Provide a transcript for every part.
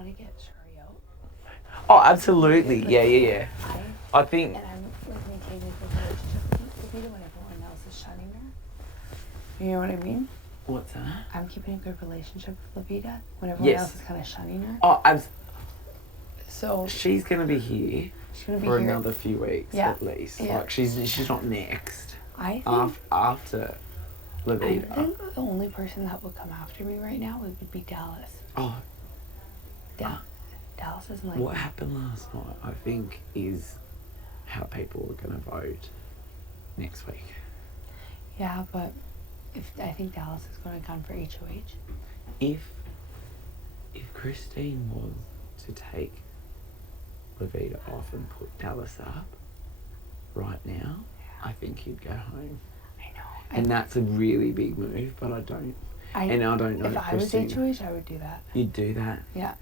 want to get Shari out. Oh, absolutely. Yeah. I think... And I'm maintaining a good relationship with Loveita when everyone else is shunning her. You know what I mean? What's that? I'm keeping a good relationship with Loveita when everyone else is kind of shunning her. Oh, so she's going to be here for another few weeks at least. Yeah. Like, she's not next. I think... After Loveita. I think the only person that would come after me right now would be Dallas. Oh. Dallas isn't like... What happened last night, I think, is how people are going to vote next week. Yeah, but I think Dallas is going to come for HOH. If Christine was to take Loveita off and put Dallas up right now, I think he'd go home. I know. And that's a really big move, but I don't know if Christine. I was HOH, I would do that. You'd do that? Yeah.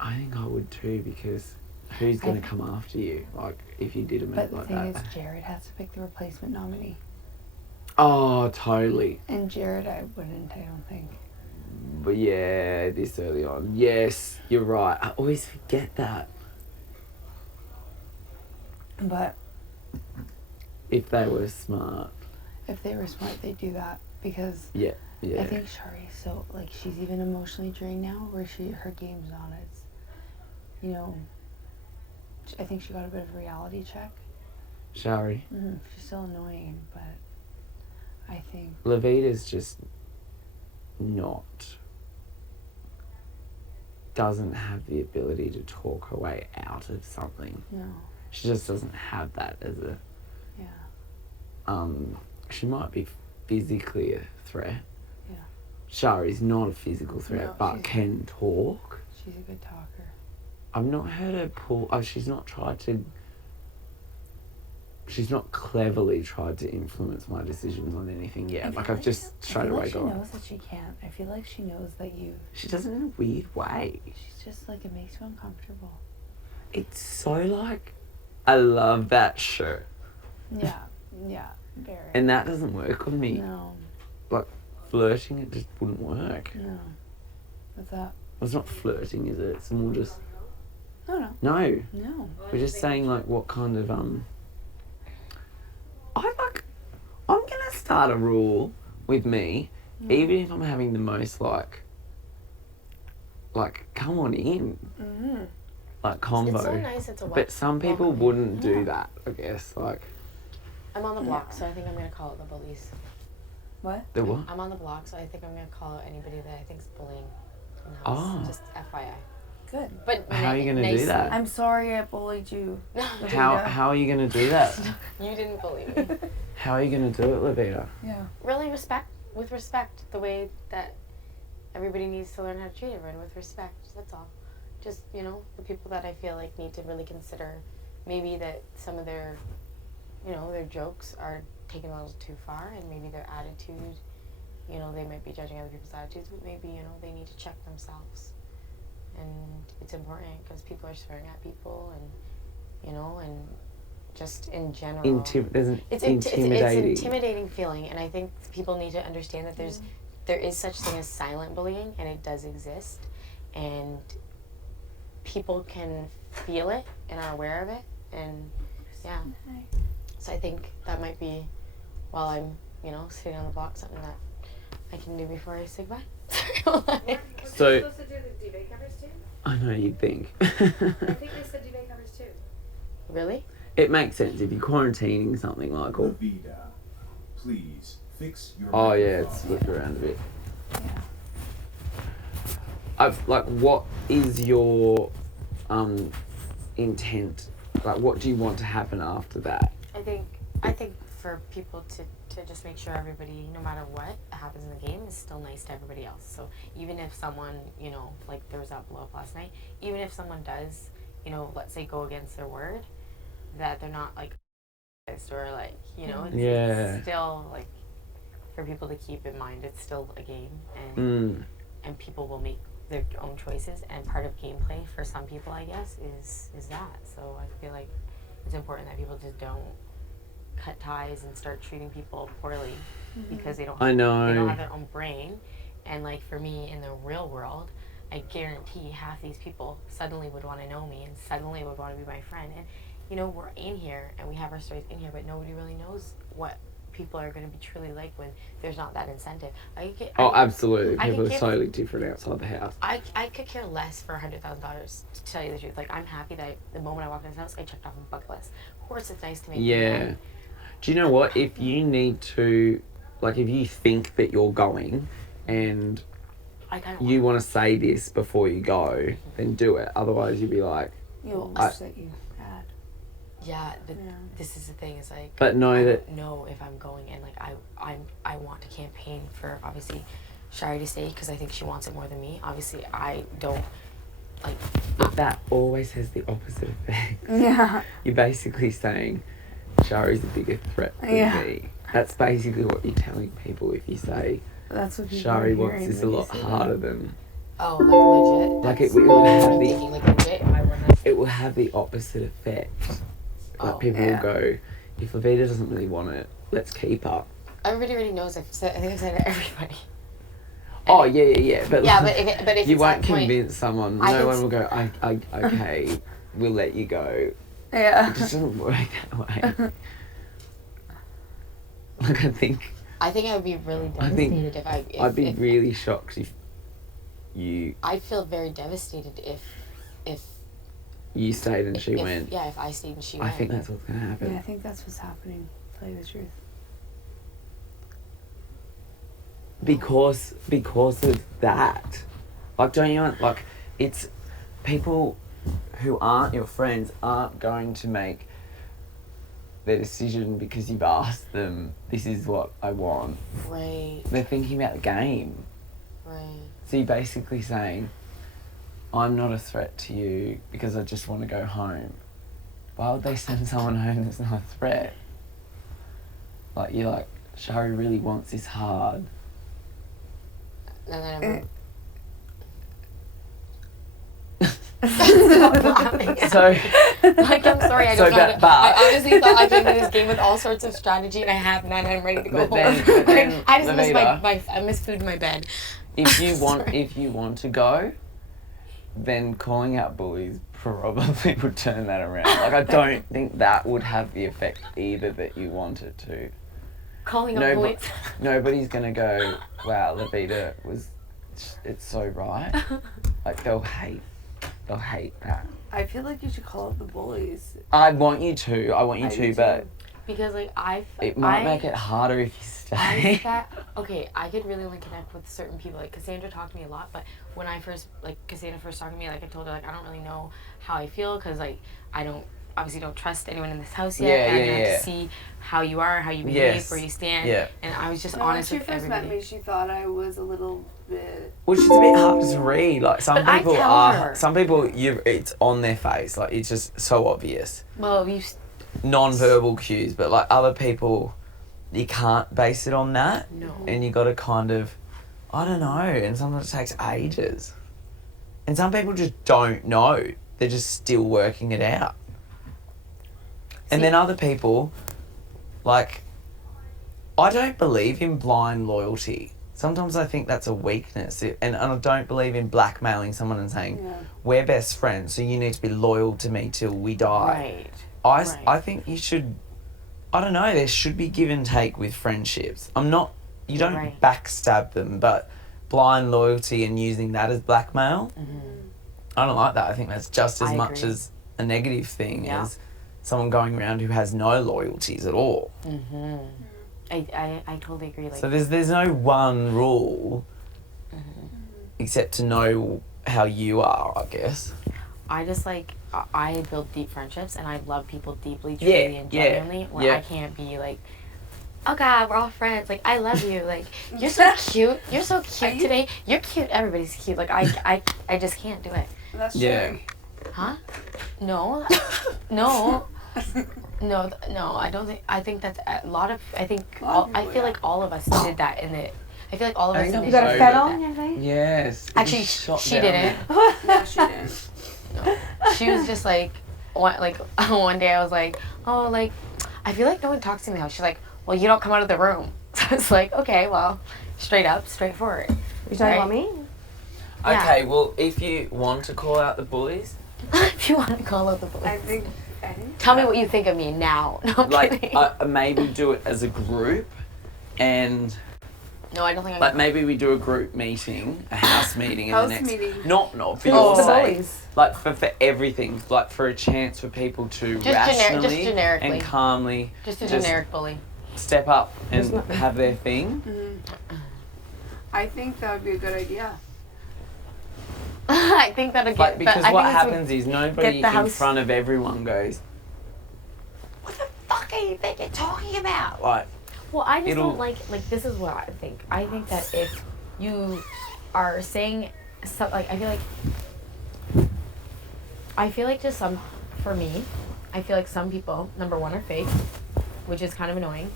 I think I would too, because who's going to come after you, like, if you did a move like that? But the thing is, Jared has to pick the replacement nominee. Oh, totally. And Jared, I wouldn't, I don't think. But yeah, this early on. Yes, you're right. I always forget that. But... if they were smart. If they were smart, they'd do that, because... Yeah. I think Shari's so, like, she's even emotionally drained now, where her game's on. It's, you know... I think she got a bit of a reality check. Shari? Mm-hmm. She's still annoying, but... I think... Loveita's just doesn't have the ability to talk her way out of something. No. She just doesn't have that as a... Yeah. She might be physically a threat. Yeah. Shari's not a physical threat, but can talk. She's a good talker. I've not heard her pull... she's not cleverly tried to influence my decisions on anything yet. Like, I've just straight away gone... she knows that she can't. I feel like she knows that you... She does it in a weird way. She's just, like, it makes you uncomfortable. It's so, like... I love that shirt. Yeah. Yeah. Very. And that doesn't work on me. No. Like, flirting, it just wouldn't work. No. What's that? Well, it's not flirting, is it? It's more just... No. No. We're just saying, like, what kind of, I'm gonna start a rule with me, even if I'm having the most, like, come on in. Mm-hmm. Like, combo. It's so nice, it's a But some people wouldn't do that, I guess, like... I'm on the block, so I think I'm gonna call it the bullies. What? The what? I'm on the block, so I think I'm gonna call out anybody that I think's bullying in the house. Oh. Just FYI. Good. But how are you gonna do that? I'm sorry I bullied you. How are you gonna do that? You didn't bully me. How are you gonna do it, Loveita? Yeah. Really with respect, the way that everybody needs to learn how to treat everyone with respect. That's all. Just, you know, the people that I feel like need to really consider maybe that some of their, you know, their jokes are taken a little too far, and maybe their attitude, you know, they might be judging other people's attitudes, but maybe, you know, they need to check themselves. And it's important because people are swearing at people, and, you know, and just in general. Intimidating. It's an intimidating feeling, and I think people need to understand that there is such thing as silent bullying, and it does exist, and people can feel it and are aware of it, and yeah. So I think that might be, while I'm, you know, sitting on the block, something that I can do before I say goodbye. So, are you supposed to do the duvet covers too? I know you'd think. I think they said duvet covers too. Really? It makes sense if you're quarantining something like... Loveita, please fix your... Oh yeah, it's flipped around a bit. Yeah. What is your intent? Like, what do you want to happen after that? I think for people to just make sure everybody, no matter what happens in the game, is still nice to everybody else. So even if someone, you know, like there was that blow up last night, even if someone does, you know, let's say go against their word, that they're not like, or like, you know, it's still like, for people to keep in mind, it's still a game, and people will make their own choices, and part of gameplay for some people, I guess, is that. So I feel like it's important that people just don't cut ties and start treating people poorly because they don't have their own brain. And like for me in the real world, I guarantee half these people suddenly would want to know me and suddenly would want to be my friend. And, you know, we're in here and we have our stories in here, but nobody really knows what people are going to be truly like when there's not that incentive. Absolutely. I People could are give- totally different outside the house. I could care less for $100,000 to tell you the truth. Like, I'm happy that the moment I walked in this house, I checked off a bucket list. Of course, it's nice to make people Yeah. happy. Do you know what? If you need to, like, if you think that you're going and I kind of you want to say this before you go, then do it. Otherwise, you'll be like, You'll I- wish that you had. Yeah, Yeah. this is the thing. Is like, but know I that don't know if I'm going, and like I want to campaign for obviously Shari to stay because I think she wants it more than me. Obviously, I don't like. but that always has the opposite effect. Yeah. You're basically saying Shari's a bigger threat than Yeah. me. That's basically what you're telling people if you say That's what people Shari are wants hearing this a when you lot say that. harder than. Oh, like legit. Like, it That's would what have I'm the- thinking, like legit. If I won this. It will have the opposite effect. Like, Oh, people yeah. will go, if Loveita doesn't really want it, let's keep her. Everybody already knows. I think I've said it to everybody. Oh, yeah. But, Yeah, like, but if you it's won't that point, convince someone. I No can one s- will go, okay, we'll let you go. Yeah. It just doesn't work that way. Like, I think I would be really I think devastated if I. If, I'd be if, really shocked if you I'd feel very devastated if stayed and she if, went. Yeah, if I stayed and she I went. think that's what's going to happen. Yeah, I think that's what's happening, to tell you the truth. Because of that. Like, don't you, like, it's people who aren't your friends aren't going to make their decision because you've asked them, this is what I want. Right, They're thinking about the game. right. So you're basically saying, I'm not a threat to you because I just want to go home. Why would they send someone home that's not a threat? Like, you're like, Shari really wants this hard. And then So, like, I'm sorry, I So don't know. that- but- I honestly thought I came to this game with all sorts of strategy, and I have none. I'm ready to go But home. then- but then, I just miss Loveita, I miss food in my bed. if you want, Sorry. if you want to go, then calling out bullies probably would turn that around. Like, I don't think that would have the effect either that you want it to. Calling up No, police. Nobody's gonna go, wow, Loveita it's so right. Like, they'll hate that. I feel like you should call up the bullies. I want you to, I do but too. Because like it might make it harder if you stay. I could really only connect with certain people. Like Cassandra talked to me a lot, but when Cassandra first talked to me, like I told her, like I don't really know how I feel because like I obviously don't trust anyone in this house yet. Yeah, and yeah, I have yeah. to see how you are, how you behave, Yes. where you stand. Yeah. And I was just No, when honest she with first everybody. met me, she thought I was a little bit. Which is a bit hard to read. Like, some But I people tell are, her. some people, it's on their face. Like, it's just so obvious. Well, Non-verbal cues, but like other people, you can't base it on that. No. And you got to kind of, I don't know, and sometimes it takes ages. And some people just don't know. They're just still working it out. And then other people, like, I don't believe in blind loyalty. Sometimes I think that's a weakness. And I don't believe in blackmailing someone and saying, Yeah. we're best friends, so you need to be loyal to me till we die. Right. I Right. think you should, I don't know, there should be give and take with friendships. You don't Right. backstab them, but blind loyalty and using that as blackmail, I don't like that. I think that's just as I much agree. as a negative thing Yeah. as someone going around who has no loyalties at all. Mm-hmm. I totally agree. Like, So there's no one rule except to know how you are, I guess. I just like I build deep friendships and I love people deeply, Yeah, truly, and yeah, genuinely. Where yeah. I can't be like, oh God, we're all friends. Like I love you. Like you're so cute. You're so cute today. You're cute. Everybody's cute. Like I just can't do it. That's Yeah. true. Huh? No. No. No, I don't think. I think that's a lot of. I think. A lot of I people, feel yeah. like all of us did that in the. I feel like all of I us. think in I'm the so did good. that. your face? Yes. it Actually, was shot she down. didn't. No, she didn't. No. She was just like, one day I was like, oh, like, I feel like no one talks to me in the house. She's like, well, you don't come out of the room. So I was like, okay, well, straight up, straightforward. You talking Right. about me? Yeah. Okay, well, if you want to call out the bullies, If you want to call out the bullies. I think. Tell me what you think of me now. No, I'm like, kidding. maybe do it as a group, and No, I don't think I'm like maybe we do a group meeting, a house meeting, in House the next. meeting. Not for Oh, your the sake. bullies. Like for everything, like for a chance for people to Just rationally generically. and calmly just a generic bully. step up and There's not- have their thing. I think that would be a good idea. I think that'll get. Like, because but what I think happens is nobody get the in house- front of everyone goes, "What the fuck are you think you're talking about?" Like, Well, I just It'll- don't like this is what I think. I think that if you are saying some, like, I feel like just some, for me, I feel like some people, number one, are fake, which is kind of annoying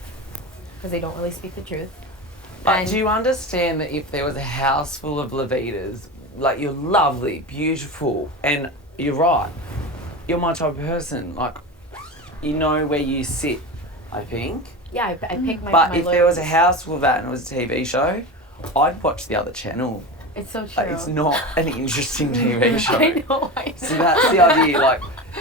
because they don't really speak the truth. but And- do you understand that if there was a house full of Loveitas, like you're lovely, beautiful, and you're right, you're my type of person. Like, you know where you sit, I think. Yeah, I pick my. But my if there was a loyalties. house full of that and it was a TV show, I'd watch the other channel. It's so true. Like, it's not an interesting TV show. I know. So that's the idea, like,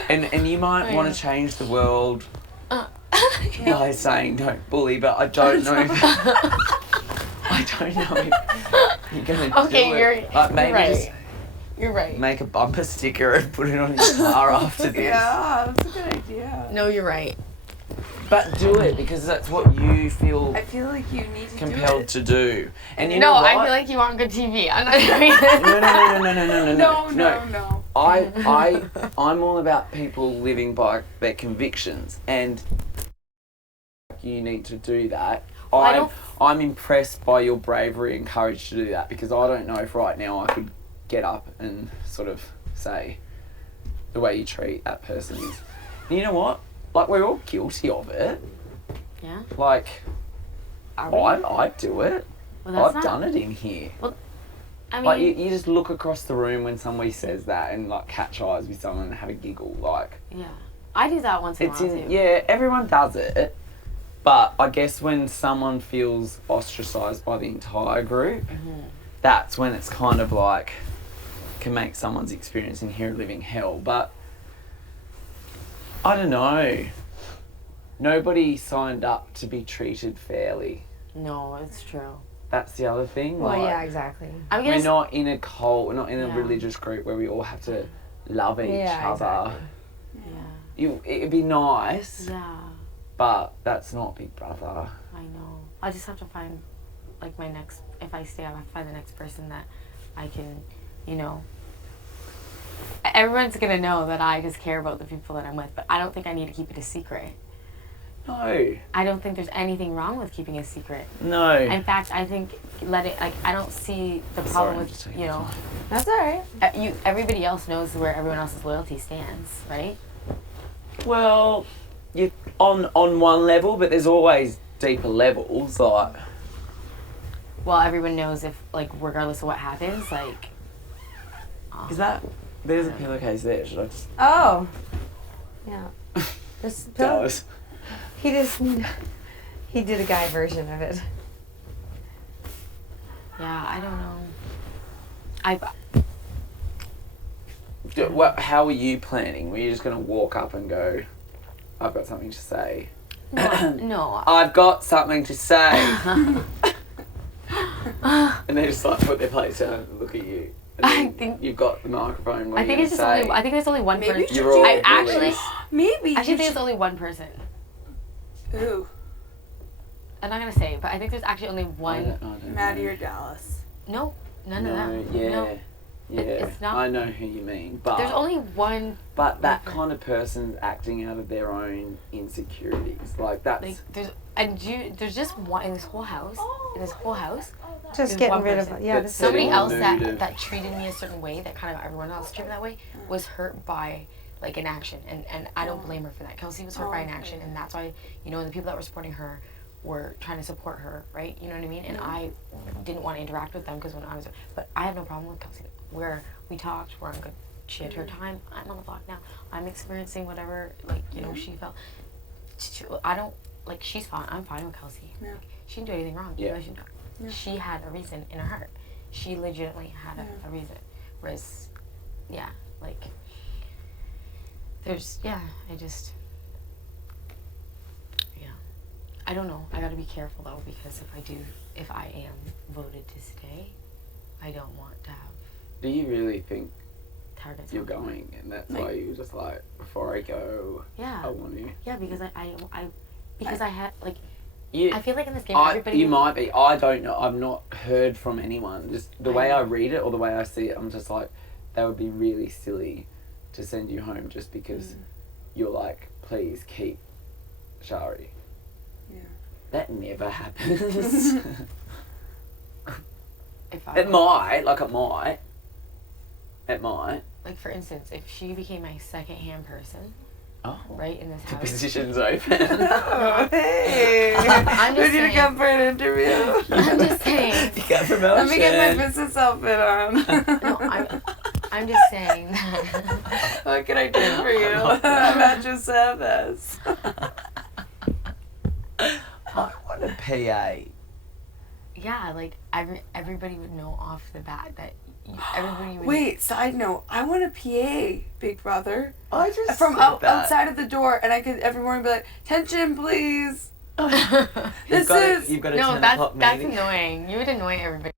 and you might I want know. to change the world by saying don't bully, but I don't know if, I don't know if you're gonna Okay, do you're- it. Like, maybe you're right. just You're right. make a bumper sticker and put it on your car after this. Yeah, that's a good idea. No, you're right. But do it because that's what you feel I feel like you need to compelled do to do. And you No, know what? I feel like you want good TV. I'm not doing it. No. it. No. I'm all about people living by their convictions, and you need to do that. I I'm impressed by your bravery and courage to do that, because I don't know if right now I could get up and sort of say the way you treat that person is. And you know what? Like, we're all guilty of it. Yeah. Like, Are we? I do it. Well, that's I've not. done it in here. I mean, Like, you just look across the room when somebody says that and, like, catch eyes with someone and have a giggle. Like, yeah. I do that once in a it's while in, too. yeah, everyone does it. But I guess when someone feels ostracised by the entire group, that's when it's kind of like, can make someone's experience in here a living hell. But I don't know. Nobody signed up to be treated fairly. No, it's true. That's the other thing. Well, like, yeah, exactly. I'm we're gonna. not in a cult, we're not in a Yeah. religious group where we all have to love each Yeah, other. exactly. It'd be nice, Yeah, but that's not Big Brother. I know. I just have to find, like, my next. If I stay, I have to find the next person that I can, you know. Everyone's gonna know that I just care about the people that I'm with, but I don't think I need to keep it a secret. No, I don't think there's anything wrong with keeping a secret. no. In fact, I think I don't see the Sorry, problem I'm just with, taking you know, time. That's all right. everybody else knows where everyone else's loyalty stands, right? Well, you on one level, but there's always deeper levels. Like, Well, everyone knows if, like, regardless of what happens, like. is that? There's a pillowcase there. Should I just? Oh. Yeah. This pill- Does. he did a guy version of it. Yeah, I don't know. How are you planning? Were you just gonna walk up and go, "I've got something to say"? No. I've got something to say. And they just like put their plates down and look at you. And I then think- you've got the microphone. What I are think you it's just gonna only. say? I think there's only one Maybe person. You're all I actually. bullies. Maybe. I actually think there's only one person. Who? I'm not gonna say, it, but I think there's actually only I one. don't Maddie know. or Dallas? No, none No, of them. yeah, No. yeah. it's not- I know who you mean, but There's only one. but that kind of person's acting out of their own insecurities. Like that's Like there's just one in this whole house. In this whole house. Just There's getting one rid of person. it. Yeah, But this is Somebody Setting the else that mood of- that treated me a certain way, that kind of everyone else treated that way, was hurt by, like, an action, and I don't blame her for that. Kelsey was hurt by an action, and that's why, you know, the people that were supporting her were trying to support her, right? You know what I mean? And I didn't want to interact with them because when I was, but I have no problem with Kelsey. Where we talked, we're on good. She had her time. I'm on the block now. I'm experiencing whatever, like, you know, she felt. I don't, like, she's fine. I'm fine with Kelsey. Yeah. Like, she didn't do anything wrong. Yeah. You know, she had a reason in her heart. she legitimately had a reason. Whereas, yeah, like, there's, yeah, I don't know. I gotta be careful though, because if I am voted to stay, I don't want to have Do you really think targets. you're going, and that's why you were just like, before I go, Yeah. I want to? Yeah, because I had, like, You, I feel like in this game, everybody. You might be. I don't know. I've not heard from anyone. Just the way I read it or the way I see it, I'm just like, that would be really silly to send you home just because you're like, please keep Shari. Yeah. That never happens. If I It might. Like, for instance, if she became my second-hand person, Oh. right, in this The house. position's open. Oh, hey. I'm just We need to saying. come for an interview. I'm just saying. You got promotion. Let me get my business outfit on. No, I'm just saying that. What can I do for you? I'm at your service. I want a PA. Yeah, like, everybody would know off the bat that everybody would. Wait, side note. I want a PA, Big Brother. I just From said that. outside of the door, and I could every morning be like, "Attention, please." You've This got is you've got a No, 10 that's o'clock that's meeting. annoying. You would annoy everybody.